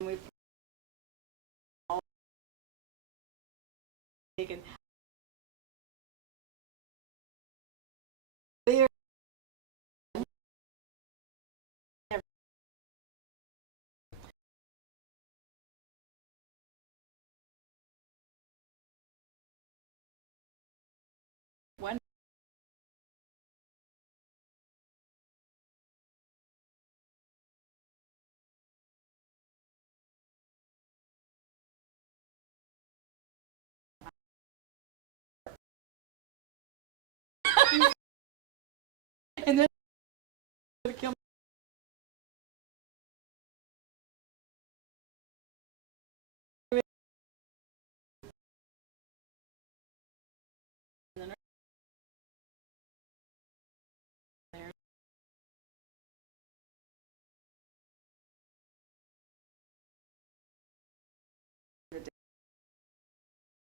we've all taken there one and then kill there.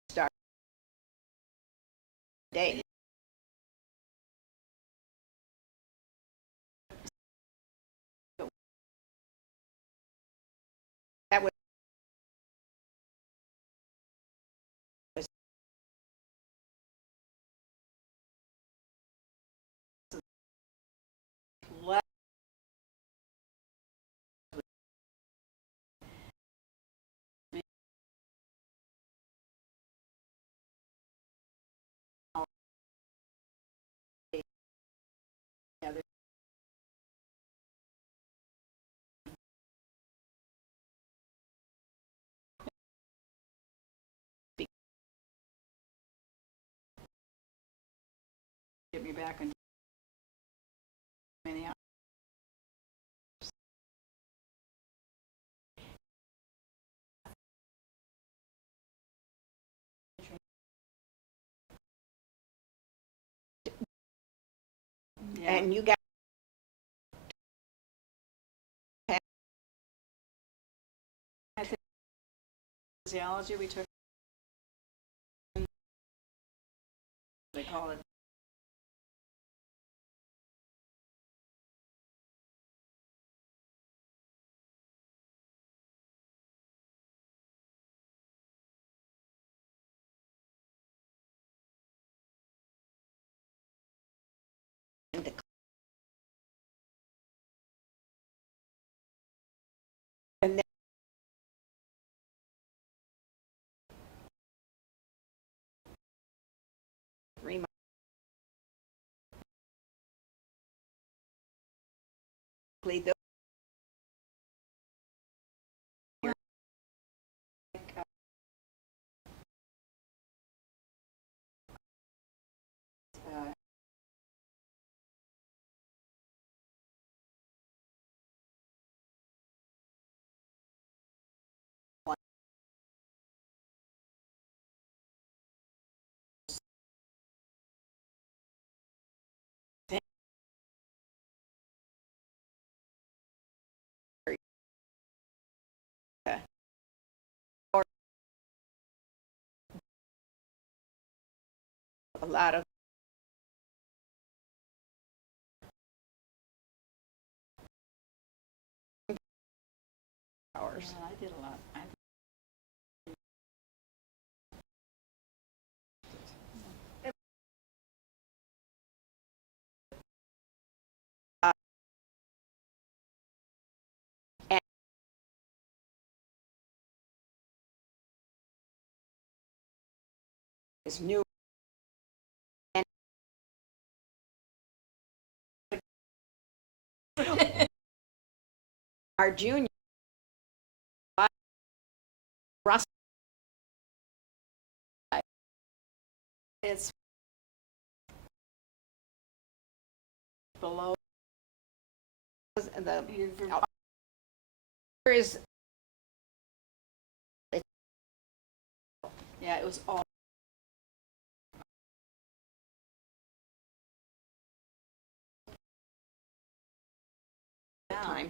Start day. That was less yeah, get me back in many hours. Yeah. And you got I think physiology we took they call it the and then 3 months those uh, or a lot of hours. I did a lot. And it's new and our junior Russ is below the is yeah, it was all time.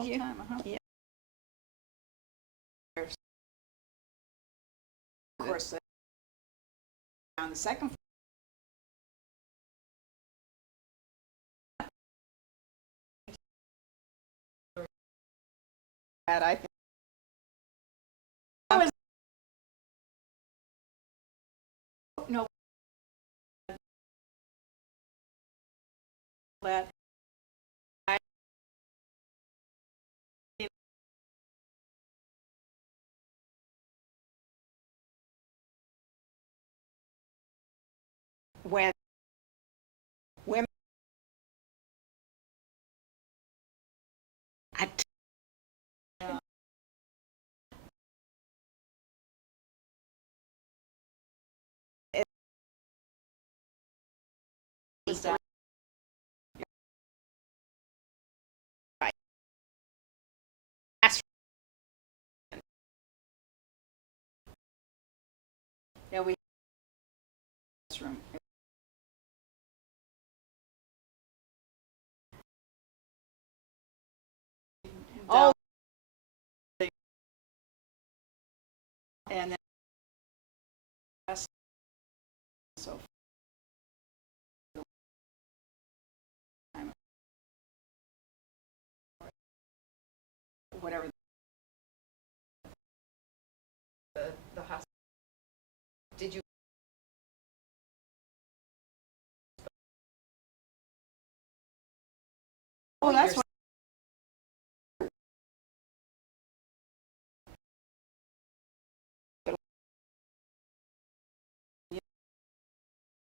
Yeah. Time, yeah. Of course, on the second that, I think. No. That When women was that. Yeah, we room. Oh. And then so whatever the hospital. Did you? Oh, that's what.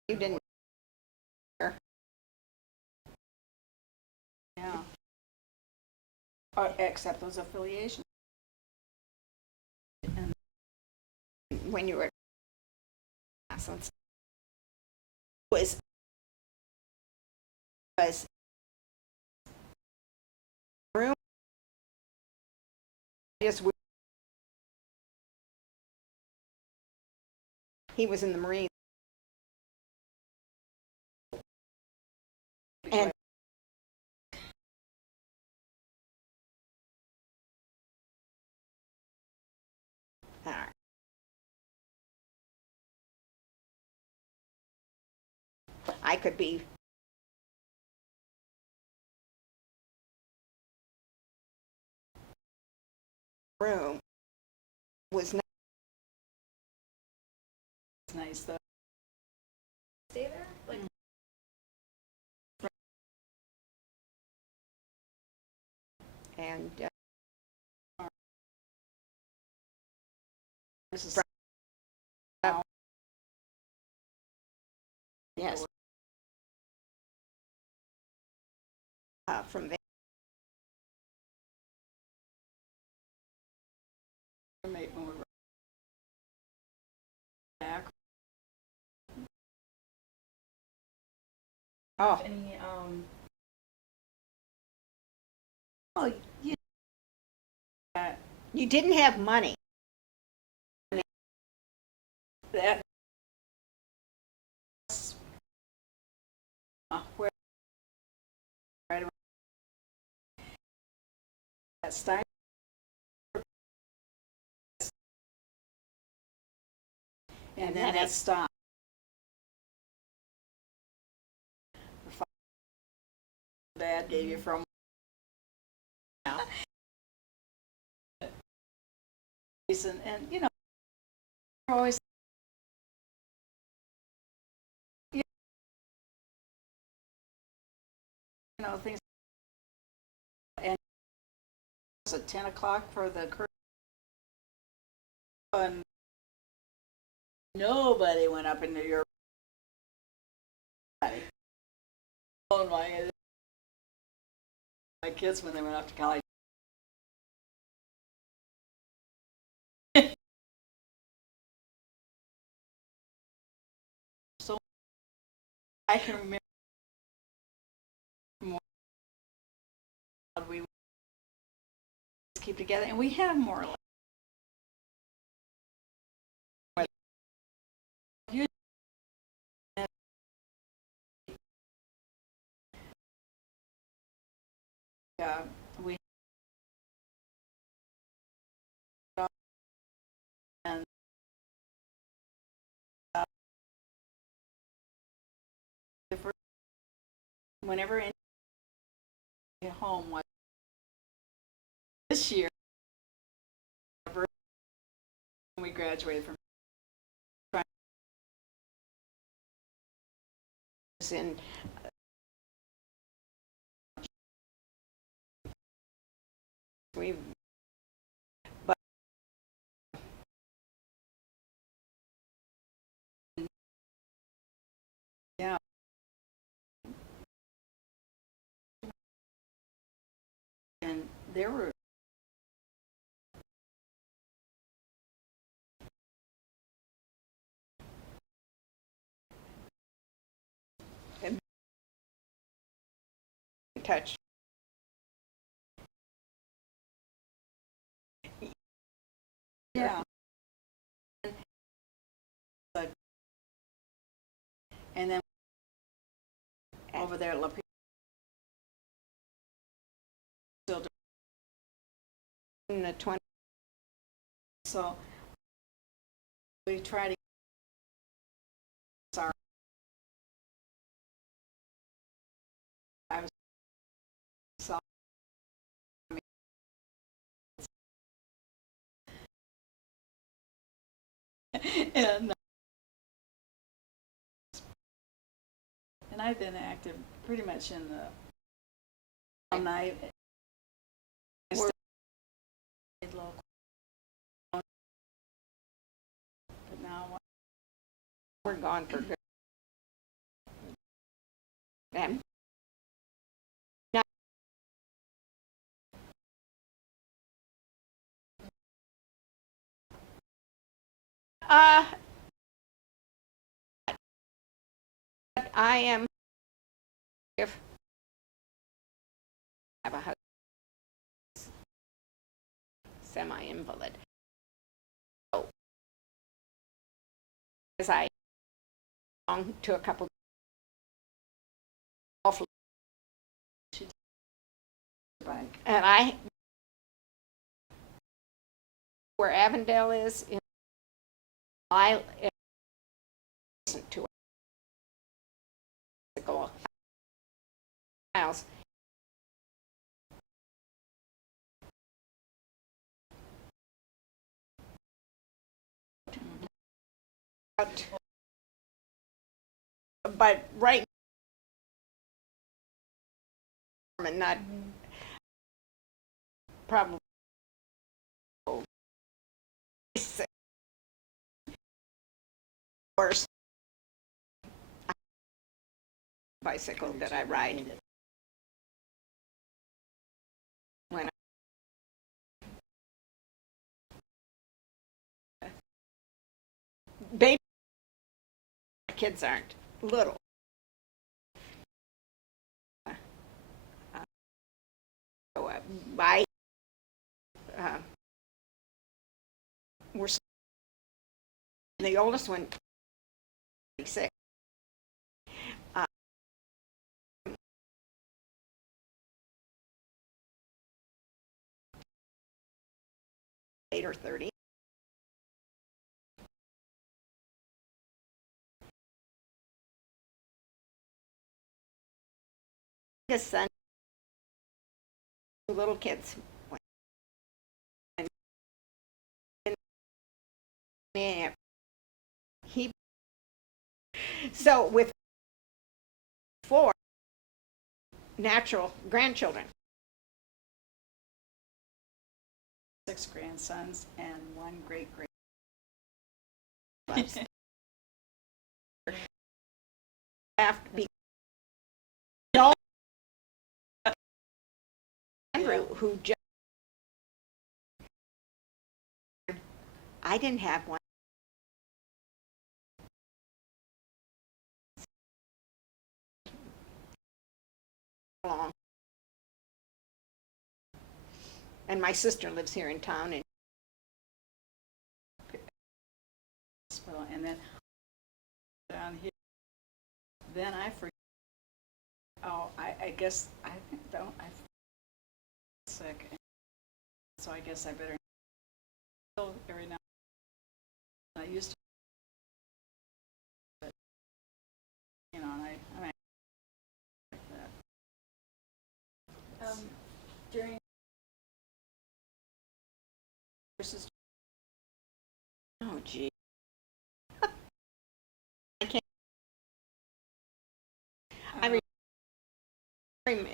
you didn't. Yeah. Except those affiliations. And When you were was room just he was in the Marine and I could be room was not it's nice though. Stay there? Like, and This is yes from there when we were back. oh any Oh, yeah. you didn't have money That where right around that Stein. And then that stopped. Dad gave you from and you know always you know things and it was at 10 o'clock for the curtain and nobody went up into your body. Oh my kids when they went off to college. So I can remember more we keep together and we have more or less. Yeah, we and the first, whenever any home was this year when we graduated from in we but yeah. And there were touch yeah. But and then over there at La still in the 20 so we try to our I was so and I've been active pretty much in the alumni We're- local, but now we're gone for good. And uh I am if I have a husband semi-invalid. So as I belong to a couple awful right. and I where Avondale is in I listen to it go miles. But right and not probably worse bicycle that I ride when baby kids aren't little. So I we're the oldest one 6 8 or 30 his son 2 little kids and he so with 4 natural grandchildren 6 grandsons and 1 great-great. have to be Andrew who just I didn't have one long and my sister lives here in town and Hospital, and then down here, then I forget. Oh, I guess I don't. I sick, so I guess I better. Every now. I used to, but, you know, and I'm like that. During versus gee. I can't. I remember.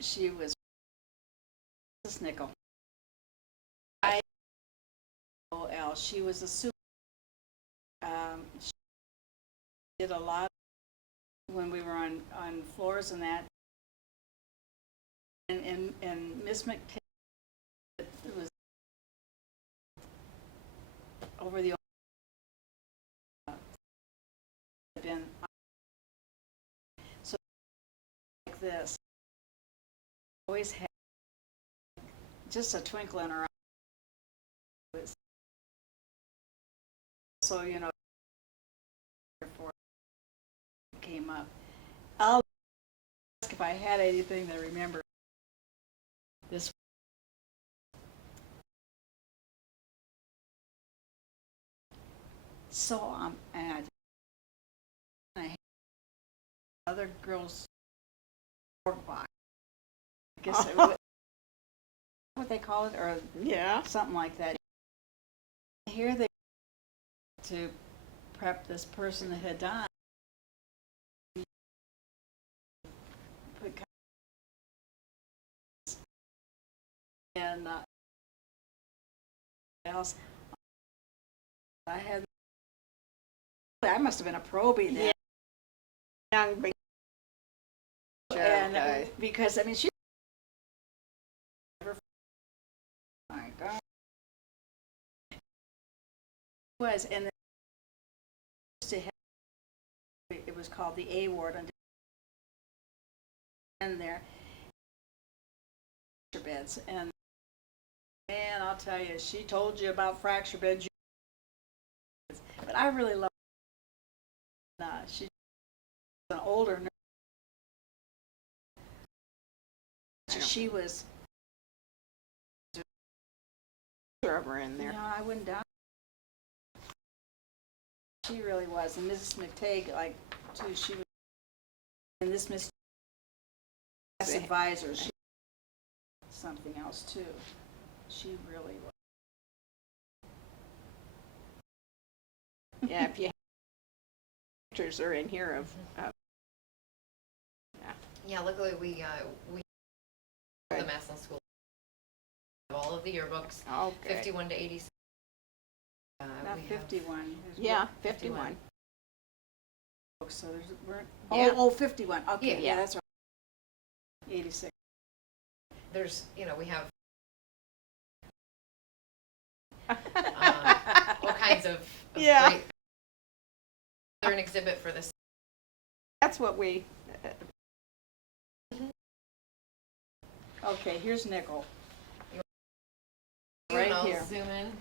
She was Mrs. Nickel. IOL. She was a super. She did a lot when we were on floors and that. And Miss McTaggart, it was over the been so like this. Always had just a twinkle in her eye. So before it came up, I'll ask if I had anything that I remember. This. So and I had other girls' work box. I guess it was, what they call it, or Yeah. something like that. Here they to prep this person that had died. Put and else. I must have been a probie then. Yeah. Young, big. And Okay. because I mean she. My God. Was and then to have, it was called the A ward and there beds and I'll tell you, she told you about fracture beds, but I really love she's an older nurse. She was Server in there. no, I wouldn't doubt. She really was, and Mrs. McTaggart, like too, she was, and this Miss advisor, she something else too. She really was. Yeah, if you have pictures are in here of Yeah, luckily we the Massillon School have all of the yearbooks, okay. 51 to 86. Not we have 51. Yeah, 51. So there's Yeah. oh 51. Okay, Yeah. yeah, that's right. 86. there's we have all kinds of Yeah. great. They're an exhibit for this. That's what we. Okay, here's nickel. And Right I'll here. zoom in.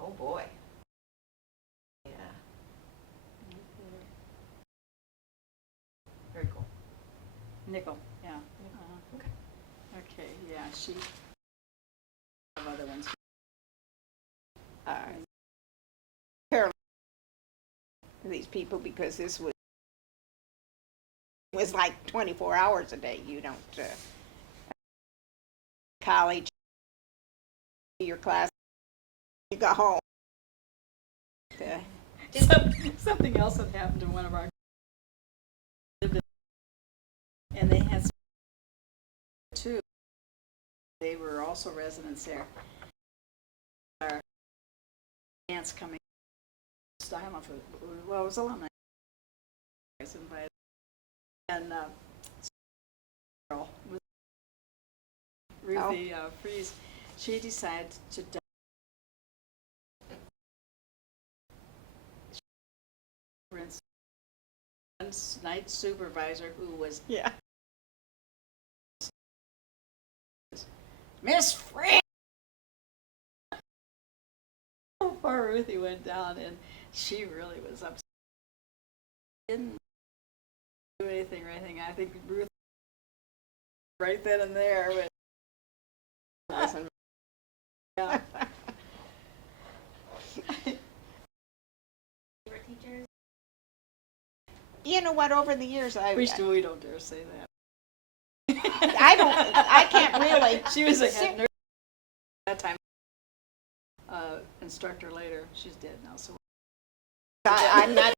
Oh boy. Yeah. Very cool. Nickel, yeah. Okay. Okay, yeah, she have other ones. Parallel these people because this was like 24 hours a day. You don't college, your class, you go home. Something else that happened to one of our and they had two. They were also residents there. Our aunts coming style of well, it was alumni. I was invited, and girl with Ruthie Fries, she decided to. Night supervisor who was Yeah. Miss Fran. Poor Ruthie went down and she really was upset. Didn't do anything or anything. I think Ruth right then and there, but yeah. Teachers. You know what? Over the years, We don't dare say that. I can't really. She was a head nurse at that time. Instructor later. She's dead now, so. I'm not,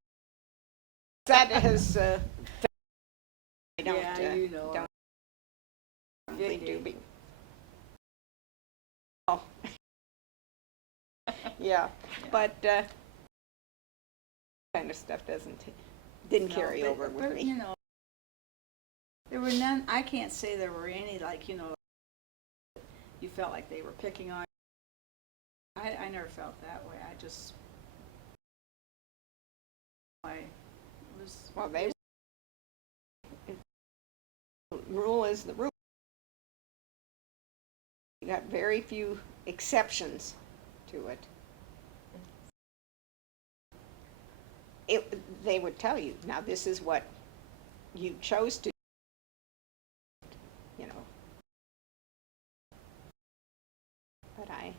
that has, I don't, Yeah, you know. don't really do Vicky. be. Oh. Yeah, but, kind of stuff didn't No, carry but- over with but, me. You know, there were none, I can't say there were any, like, you know, you felt like they were picking on you. I never felt that way. I just, I was. Well, rule is the rule. You got very few exceptions to it. They would tell you, now this is what you chose to, you know. But I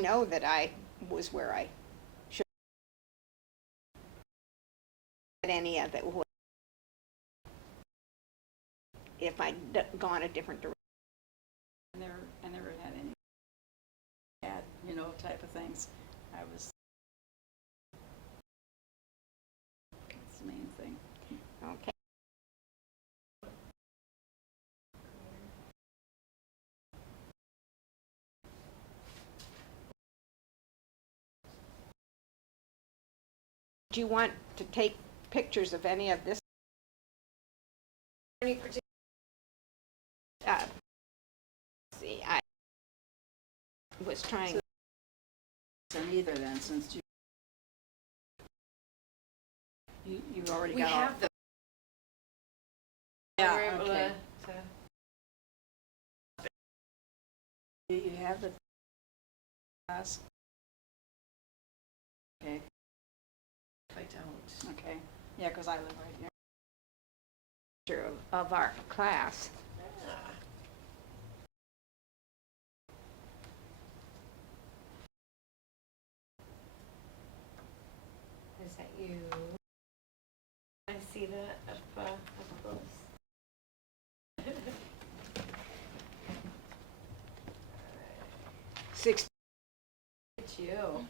know that I was where I should at any of it. If I'd gone a different direction. I never had any bad, you know, type of things. I was. That's the main thing. Okay. Do you want to take pictures of any of this? Any particular? Let's see, I was trying. And either then, since you've already We got all. have the. Yeah, we were able okay. to You have the class. Okay. I don't. Okay. Yeah, because I live right here. Picture of our class. Is that you? I see that up close. 6. It's you.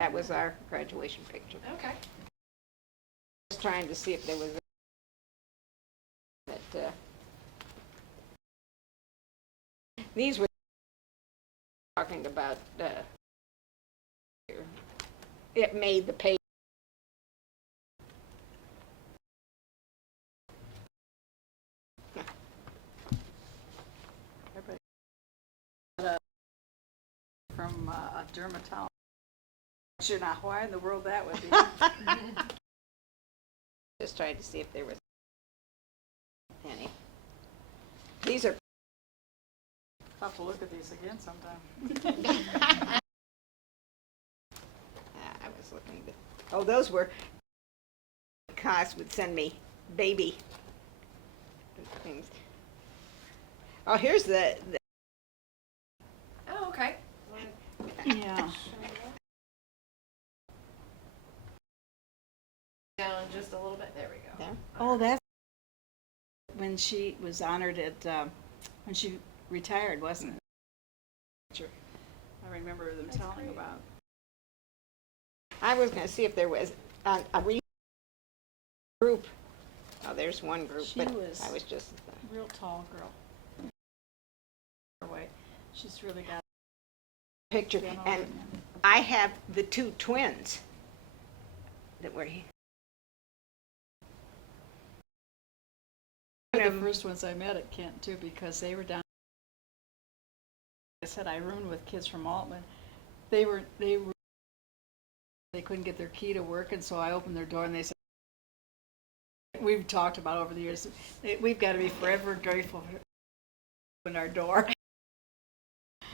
That was our graduation picture. Okay. Just trying to see if there was that. These were talking about. It made the page. From a dermatologist. Sure, not why in the world that would be. Just trying to see if there was any. These are. I'll have to look at these again sometime. I was looking at. Oh, those were. Class would send me baby things. Oh, here's the Oh, okay. Yeah. Down just a little bit. There we go. there. Oh, that's when she was honored at, when she retired, wasn't it? I remember them telling about. I was going to see if there was a group. Oh, there's one group, She but was- I was just. Real tall girl. Her way. She's really got. Picture, been all and in. I have the 2 twins that were here. They're the first ones I met at Kent too, because they were down. I said I roomed with kids from Altman. They couldn't get their key to work, and so I opened their door, and they said, "We've talked about over the years. We've got to be forever grateful for opening our door."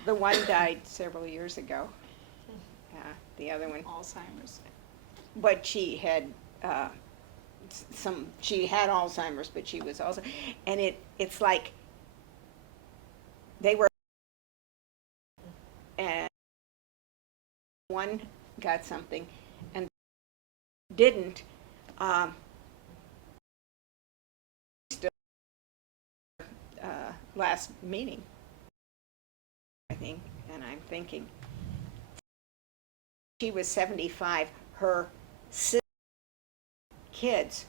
The one died several years ago. The other one, Alzheimer's. but she had she had Alzheimer's, but she was also, and it's like they were, and one got something, and didn't, still, last meeting, I think, and I'm thinking, she was 75, her kids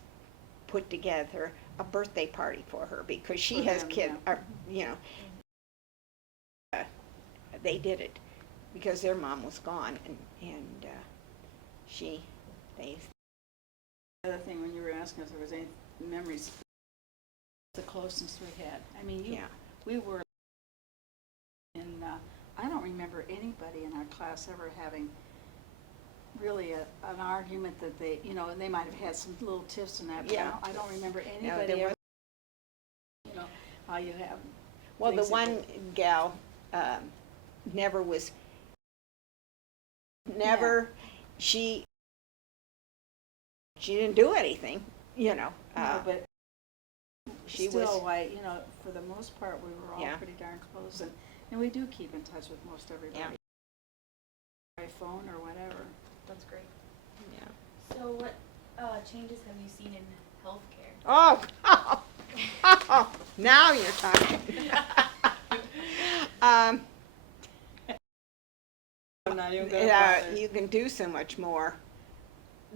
put together a birthday party for her because she For has them, kids, yeah. you know, they did it because their mom was gone, and they. The other thing, when you were asking if there was any memories, the closeness we had. I mean, Yeah. we were in, I don't remember anybody in our class ever having really an argument that they, you know, and they might have had some little tiffs and that, but Yeah. I don't remember there anybody was- ever, you know, how you have. Well, the things that one go- gal never was, never, she didn't do anything, you know. No, but she still, was, why, you know, for the most part, we were all Yeah. pretty darn close, and we do keep in touch with most everybody. Yeah. By phone or whatever. That's great. yeah. So what changes have you seen in healthcare? Oh, now you're talking. I'm not even gonna bother. You can do so much more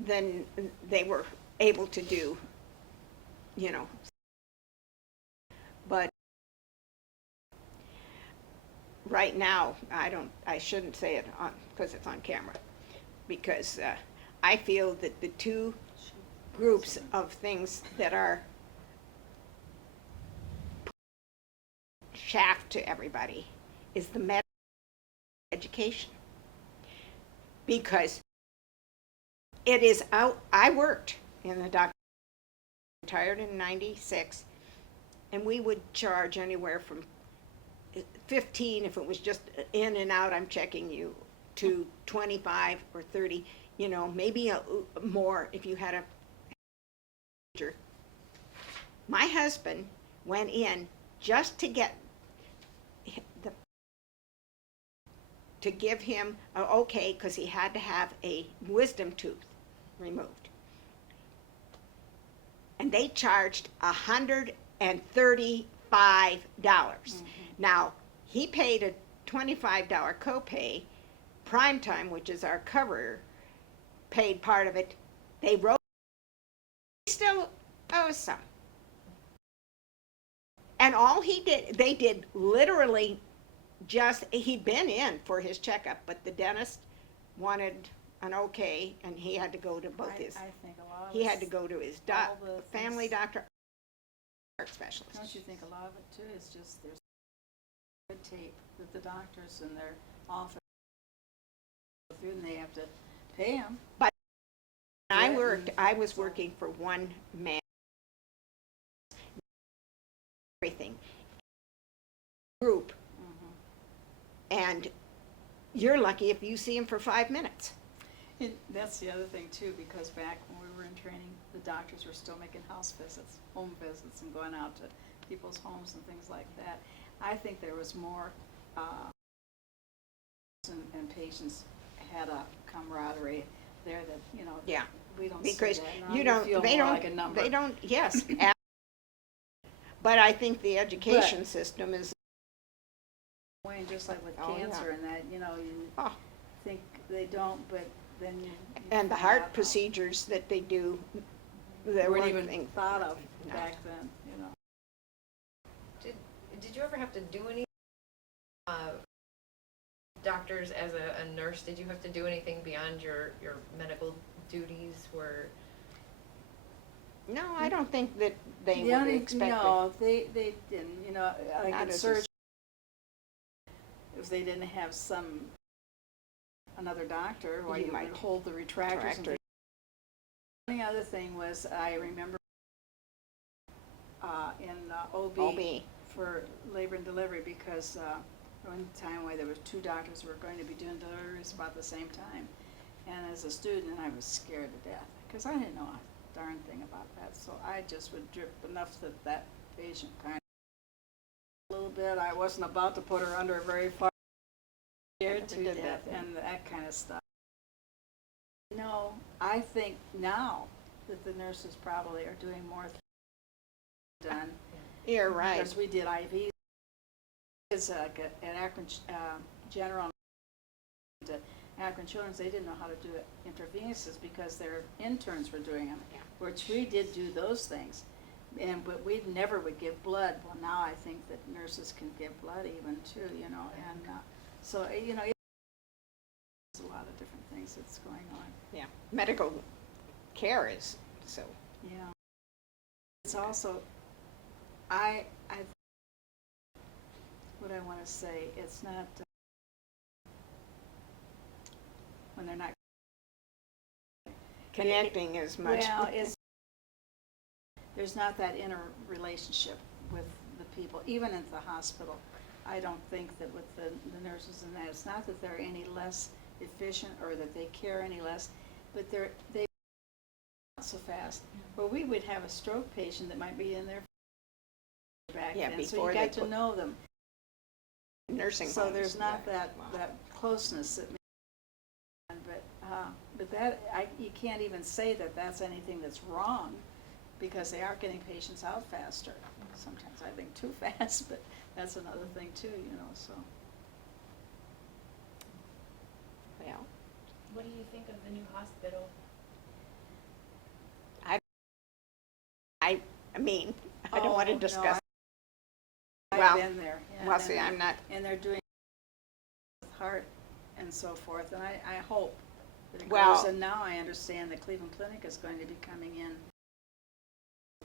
than they were able to do, you know. But right now, I shouldn't say it on, because it's on camera, because I feel that the two groups of things that are shaft to everybody is the medical education. Because it is out, I worked in the doctor, retired in 96, and we would charge anywhere from 15 if it was just in and out, I'm checking you, to 25 or 30, you know, maybe more if you had a procedure. My husband went in just to get to give him a okay, because he had to have a wisdom tooth removed. And they charged $135. Now, he paid a $25 copay. Primetime, which is our cover, paid part of it. They wrote, he still owes some. And all they did literally he'd been in for his checkup, but the dentist wanted an okay, and he had to go to both I think a lot of he had to go to his all the family things- doctor, heart specialist. Don't you think a lot of it too is just there's red tape that the doctors in their office go through, and they have to pay them. When Yeah, I was so- working for one man, everything, group, and you're lucky if you see him for 5 minutes. And that's the other thing too, because back when we were in training, the doctors were still making house visits, home visits, and going out to people's homes and things like that. I think there was more, and patients had a camaraderie there that, you know, Yeah. we don't see Because that. Now you don't, feel they more don't, like a number. they don't, yes. But I think the education system is, Wayne, just like with Oh, yeah. cancer and that, you know, you Oh. think they don't, but then you and the find heart out how- procedures that they do, there weren't weren't even things. thought of No. back then, you know. Did you ever have to do any doctors as a nurse? Did you have to do anything beyond your medical duties? Were No, I don't think that they The would only- expect it. No, they didn't, you know, like Not in as a surgery, if they didn't have another doctor, or You you might would hold the retractors and Retractor. things. The only other thing was, I remember in OB, OB. for labor and delivery, because one time where there were two doctors who were going to be doing deliveries about the same time. And as a student, I was scared to death, because I didn't know a darn thing about that. So I just would drip enough that patient kind of a little bit. I wasn't about to put her under very far, scared never to did death, that. and that kind of stuff. No, I think now that the nurses probably are doing more done. You're right. Because we did IVs. It's at Akron General, Akron Children's, they didn't know how to do it intravenously because their interns were doing them, Yeah. which we did do those things. But we never would give blood. Well, now I think that nurses can give blood even too, you know, and so, you know, there's a lot of different things that's going on. Yeah, medical care is so. Yeah. It's also, what I want to say, it's not, when they're not Connecting as much. Well, there's not that inner relationship with the people, even at the hospital. I don't think that with the nurses and that, it's not that they're any less efficient or that they care any less, but they not so fast. Where we would have a stroke patient that might be in there back Yeah, then, so before you they got to put- know them. Nursing So homes. there's not yeah. that, Wow. that closeness that, but that, you can't even say that that's anything that's wrong, because they are getting patients out faster. Sometimes I think too fast, but that's another thing too, you know, so. Yeah. What do you think of the new hospital? I mean, I don't want to Oh, no, discuss. I've Well, been there. Yeah, well, see, and- I'm not. And they're doing with heart and so forth, and I hope that it Well- goes, and now I understand that Cleveland Clinic is going to be coming in.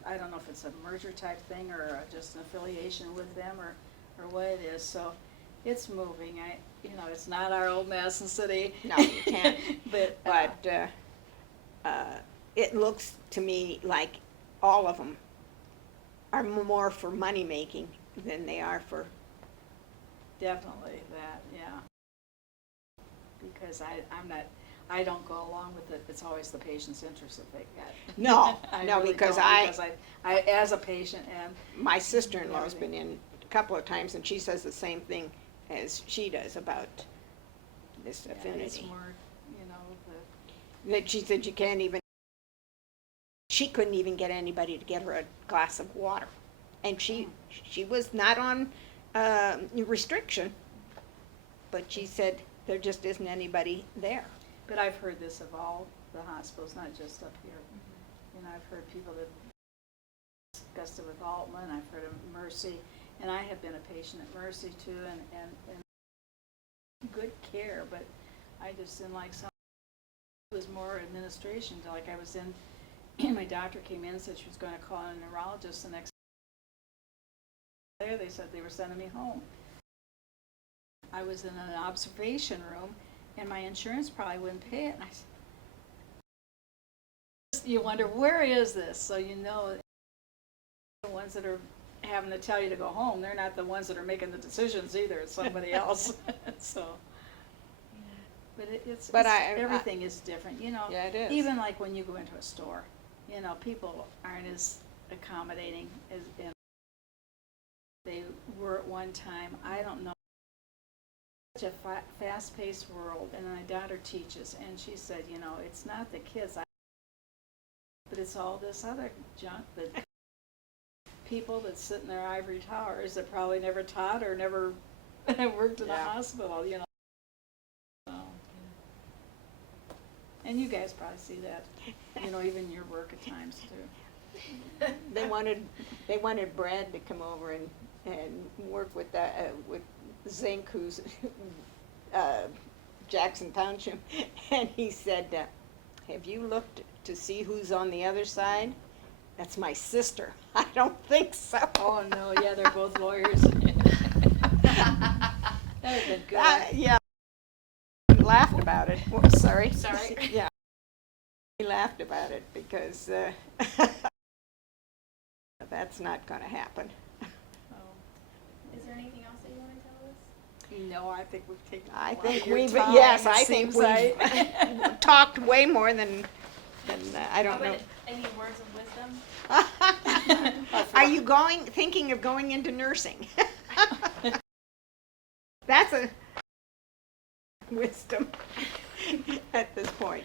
I don't know if it's a merger type thing or just an affiliation with them or what it is, so it's moving. It's not our old Madison City. No, you can't. But, It looks to me like all of them are more for money making than they are for. definitely that, yeah. Because I don't go along with it. It's always the patient's interest that they get. No, I no, really because don't, I because I, as a patient, and my sister-in-law's been in a couple of times, and she says the same thing as she does about this yeah, it's affinity. more, That she said you can't even. She couldn't even get anybody to get her a glass of water, and she was not on restriction, but she said there just isn't anybody there. but I've heard this of all the hospitals, not just up here. You know, I've heard people that discussed it with Altman, I've heard of Mercy, and I have been a patient at Mercy too, and good care, but I just didn't like some, it was more administration, like I was in, my doctor came in and said she was going to call in a neurologist the next day. They said they were sending me home. I was in an observation room, and my insurance probably wouldn't pay it. And I said, you wonder, where is this? So you know, the ones that are having to tell you to go home, they're not the ones that are making the decisions either. It's somebody else. So, but everything is different, you know. Yeah, it is. Even like when you go into a store, you know, people aren't as accommodating as they were at one time. I don't know. Such a fast-paced world, and my daughter teaches, and she said, you know, it's not the kids, but it's all this other junk that people that sit in their ivory towers that probably never taught or never worked in a hospital, you know. So, and you guys probably see that, you know, even your work at times too. They wanted Brad to come over and work with Zink, who's Jackson Township, and he said, have you looked to see who's on the other side? That's my sister. I don't think so. Oh, no, yeah, they're both lawyers. That would have been good. Yeah. He laughed about it. Well, sorry. Sorry. Yeah. He laughed about it because that's not going to happen. Is there anything else that you want to tell us? No, I think we've taken a I lot of think your we've, time, yes, it I think seems we've like. talked way more than I don't How know. about any words of wisdom? Are you thinking of going into nursing? That's a wisdom at this point.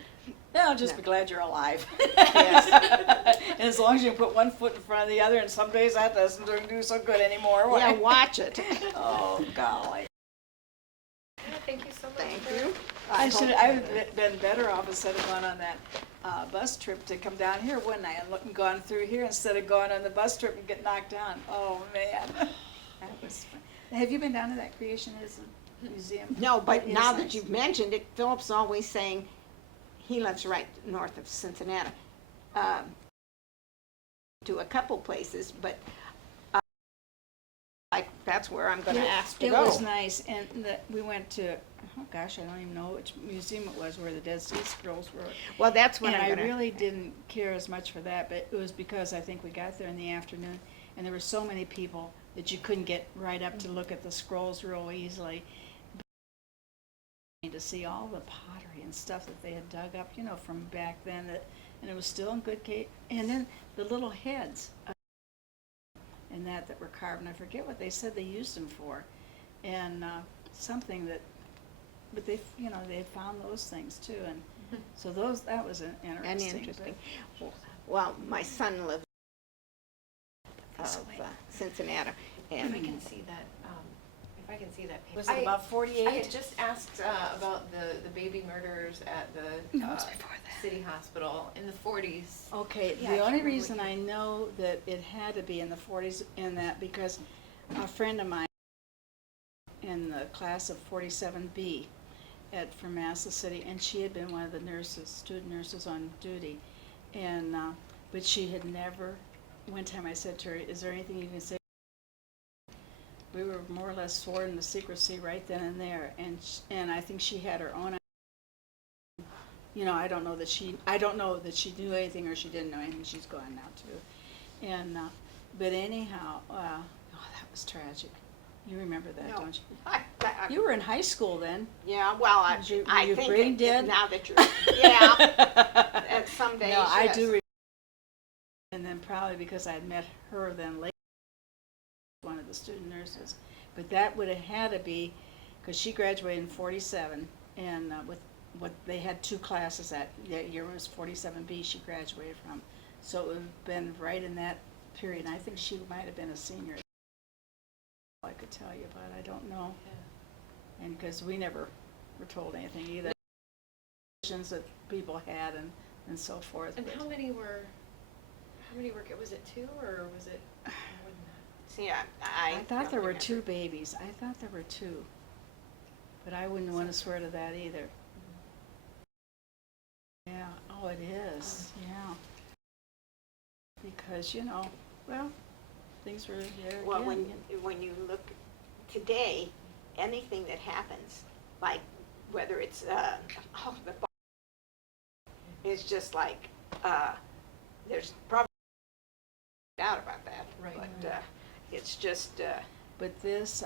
Yeah, I'll just No. be glad you're alive. Yes. And as long as you put one foot in front of the other, and some days that doesn't do so good anymore. Yeah, watch it. Oh, golly. Thank you so much. Thank for- you. I hope- should, I would have been better off instead of going on that bus trip to come down here, wouldn't I? And looking, gone through here instead of going on the bus trip and get knocked down. Oh, man. That was fun. Have you been down to that Creationism Museum? No, but It is now that nice. you've mentioned it, Philip's always saying, he lives right north of Cincinnati, to a couple places, but like, that's where I'm gonna ask to It go. was nice, and we went to, oh gosh, I don't even know which museum it was where the Dead Sea Scrolls were. Well, that's what And I'm I gonna. really didn't care as much for that, but it was because I think we got there in the afternoon, and there were so many people that you couldn't get right up to look at the scrolls real easily. To see all the pottery and stuff that they had dug up, from back then, and it was still in good case. And then the little heads and that were carved, and I forget what they said they used them for, and something that, but they had found those things too, and so that was an interesting. Well, my son lives This of way. Cincinnati, If and I can see that, if I can see that picture. Was it about 48? I had just asked about the baby murders at the No, it was before that. city hospital in the 40s. Okay, Yeah, I the can't only remember reason what I know that it had to be in the 40s in that because a friend of mine in the class of 47B from Massillon City, and she had been one of the student nurses on duty, and but she had never. One time I said to her, "Is there anything you can say?" We were more or less sworn to secrecy right then and there, and I think she had her own. I don't know that she knew anything or she didn't know anything. She's gone now too, and but anyhow, that was tragic. You remember that, No. don't you? You were in high school then. yeah, well, Was your I think brain dead? now that you're, yeah, and some days, No, I yes. do remember. And then probably because I'd met her then later, one of the student nurses. But that would have had to be, because she graduated in 47, and with what they had two classes that year was 47B she graduated from. So it would have been right in that period. And I think she might have been a senior. I could tell you, but I don't know. And because we never were told anything either. That people had and so forth. And but- how many were, was it 2 or was it more than that? See, I thought don't there were remember. 2 babies. I thought there were 2. But I wouldn't want to swear to that either. Yeah, oh, it is, yeah. Because, well, things were there Well, again. when you look today, anything that happens, like whether it's the bar, it's just like there's probably doubt about that. Right. But it's just But this,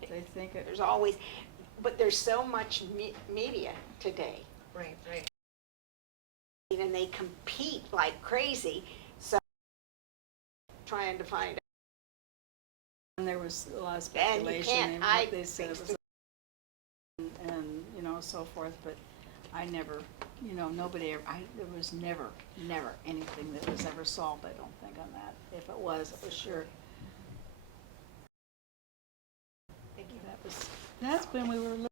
they think it, there's always, but there's so much media today, Right, right. and they compete like crazy. So trying to find out. and there was a lot of And you speculation can't and hide what they said it things was, and so forth, but I never, nobody ever, there was never anything that was ever solved, I don't think, on that. If it was sure. Thank you. That's when we were little.